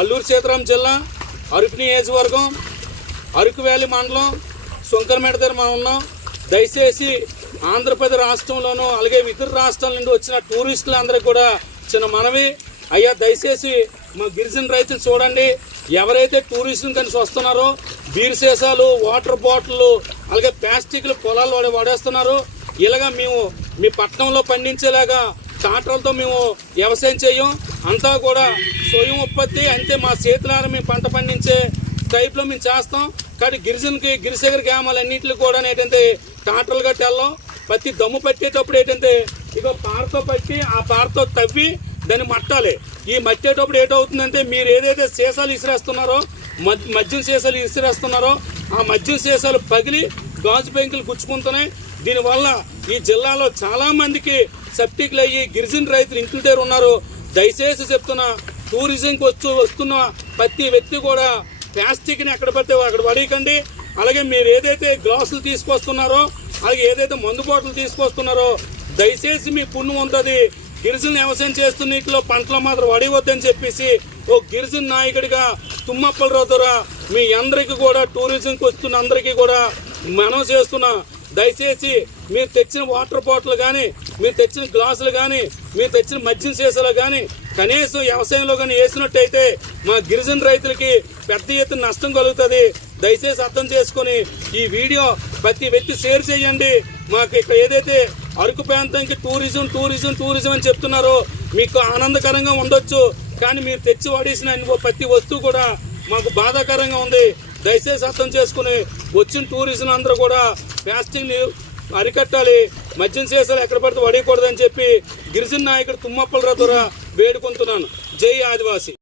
అల్లూరు సీతారాం జిల్లా అరకు నియోజకవర్గం అరకు వ్యాలీ మండలం సుంకరమెట దగ్గర మనం ఉన్నాం. దయచేసి ఆంధ్రప్రదేశ్ రాష్ట్రంలోనూ అలాగే ఇతర రాష్ట్రాల నుండి వచ్చిన టూరిస్టులందరికీ కూడా చిన్న మనవి, అయ్యా దయచేసి మా గిరిజన రైతులు చూడండి. ఎవరైతే టూరిస్టులు కలిసి వస్తున్నారో బీర్ సీసాలు, వాటర్ బాటిళ్ళు, అలాగే ప్లాస్టిక్లు పొలాలు వాడేస్తున్నారు. ఇలాగా మేము మీ పట్టణంలో పండించేలాగా ట్రాక్టర్లతో మేము వ్యవసాయం చేయం. అంతా కూడా స్వయం ఉత్పత్తి, అంతే మా చేతులారా మేము పంట పండించే టైప్లో మేము చేస్తాం. కానీ గిరిశేఖర గ్రామాలన్నింటికి కూడా ఏంటంటే ట్రాక్టర్లు గట్టి వెళ్ళాం. ప్రతి దమ్ము పట్టేటప్పుడు ఏంటంటే ఇక పారతో పట్టి ఆ పారతో తవ్వి దాన్ని మట్టాలి. ఈ మట్టేటప్పుడు ఏటవుతుందంటే మీరు ఏదైతే సీసాలు ఇసిరేస్తున్నారో, మద్యం సీసాలు ఇసిరేస్తున్నారో ఆ మద్యం సీసాలు పగిలి గాజు పెంకులు గుచ్చుకుంటున్నాయి. దీనివల్ల ఈ జిల్లాలో చాలా మందికి సెప్టిక్లు అయ్యి గిరిజన రైతులు ఇంటి దగ్గర ఉన్నారు. దయచేసి చెప్తున్నా, టూరిజంకి వస్తున్న ప్రతి వ్యక్తి కూడా ప్లాస్టిక్ని ఎక్కడ పడితే అక్కడ పడేయకండి. అలాగే మీరు ఏదైతే గ్లాసులు తీసుకొస్తున్నారో, అలాగే ఏదైతే మందు బాటలు తీసుకొస్తున్నారో దయచేసి మీ పుణ్యం ఉంటుంది. గిరిజన వ్యవసాయం చేస్తున్న నీటిలో పంటలు మాత్రం వడివద్దని చెప్పేసి ఓ గిరిజన నాయకుడిగా తుమ్మప్పలరావు ద్వారా మీ అందరికీ కూడా టూరిజంకి వస్తున్న అందరికీ కూడా మనం చేస్తున్నా. దయచేసి మీరు తెచ్చిన వాటర్ బాటిల్ కానీ, మీరు తెచ్చిన గ్లాసులు కానీ, మీరు తెచ్చిన మద్యం సీసాలు కానీ కనీసం వ్యవసాయంలో కానీ వేసినట్టయితే మా గిరిజన రైతులకి పెద్ద ఎత్తున నష్టం కలుగుతుంది. దయచేసి అర్థం చేసుకుని ఈ వీడియో ప్రతి వ్యక్తి షేర్ చేయండి. మాకు ఇక్కడ ఏదైతే అరకు ప్రాంతానికి టూరిజం అని చెప్తున్నారో మీకు ఆనందకరంగా ఉండొచ్చు, కానీ మీరు తెచ్చి వాడేసిన ప్రతి వస్తువు కూడా మాకు బాధాకరంగా ఉంది. దయచేసి అర్థం చేసుకుని వచ్చిన టూరిజం అందరూ కూడా ప్లాస్టిక్ని అరికట్టాలి, మద్యం సీసాలు ఎక్కడ పడితే వడేయకూడదని చెప్పి గిరిజన నాయకుడు తుమ్మప్పలరావు ద్వారా వేడుకుంటున్నాను. జై ఆదివాసి.